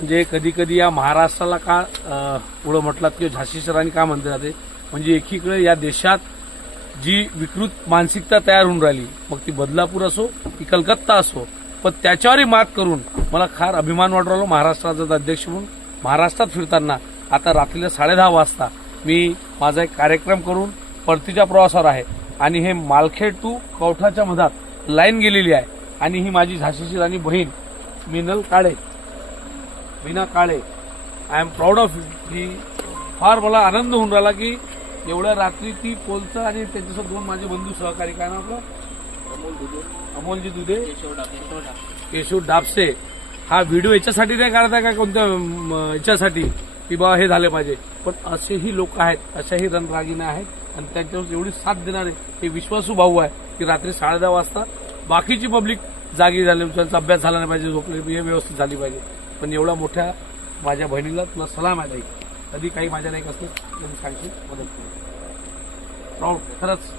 म्हणजे कधी कधी या महाराष्ट्राला का पुढं म्हटलात की झाशीची राणी का म्हणते जाते, म्हणजे एकीकडे या देशात जी विकृत मानसिकता तयार होऊन राहिली, मग ती बदलापूर असो की कलकत्ता असो, पण त्याच्यावरही मात करून मला फार अभिमान वाटू राहिलो महाराष्ट्राचा अध्यक्ष म्हणून. महाराष्ट्रात फिरताना आता रात्रीला 10:30 वाजता मी माझा एक कार्यक्रम करून परतीच्या प्रवासावर आहे आणि हे मालखेड टू कवठाच्या मधात लाईन गेलेली आहे आणि ही माझी झाशीची राणी बहीण मीना काळे आय एम प्राऊड ऑफ ही. फार मला आनंद होऊन राहिला की एवढ्या रात्री ती पोलचं आणि त्यांच्यासोबत 2 माझे बंधू सहकारी, काय नाव आपलं, अमोलजी दुधे, केशव डाबसे. हा व्हिडिओ याच्यासाठी नाही काढताय का कोणत्या याच्यासाठी की बाबा हे झाले पाहिजे, पण असेही लोक आहेत, अशाही रणरागिण्या आहेत आणि त्यांच्यावर एवढी साथ देणारे हे विश्वासू भाऊ आहे की रात्री 10:30 वाजता बाकीची पब्लिक जागी झाली, त्यांचा अभ्यास झाला नाही पाहिजे, झोपले हे व्यवस्थित झाली पाहिजे. पण एवढ्या मोठ्या माझ्या बहिणीला तुला सलाम आहे. कधी काही माझ्या नाही कसं सांगशील मदत केली. प्राऊड खरंच.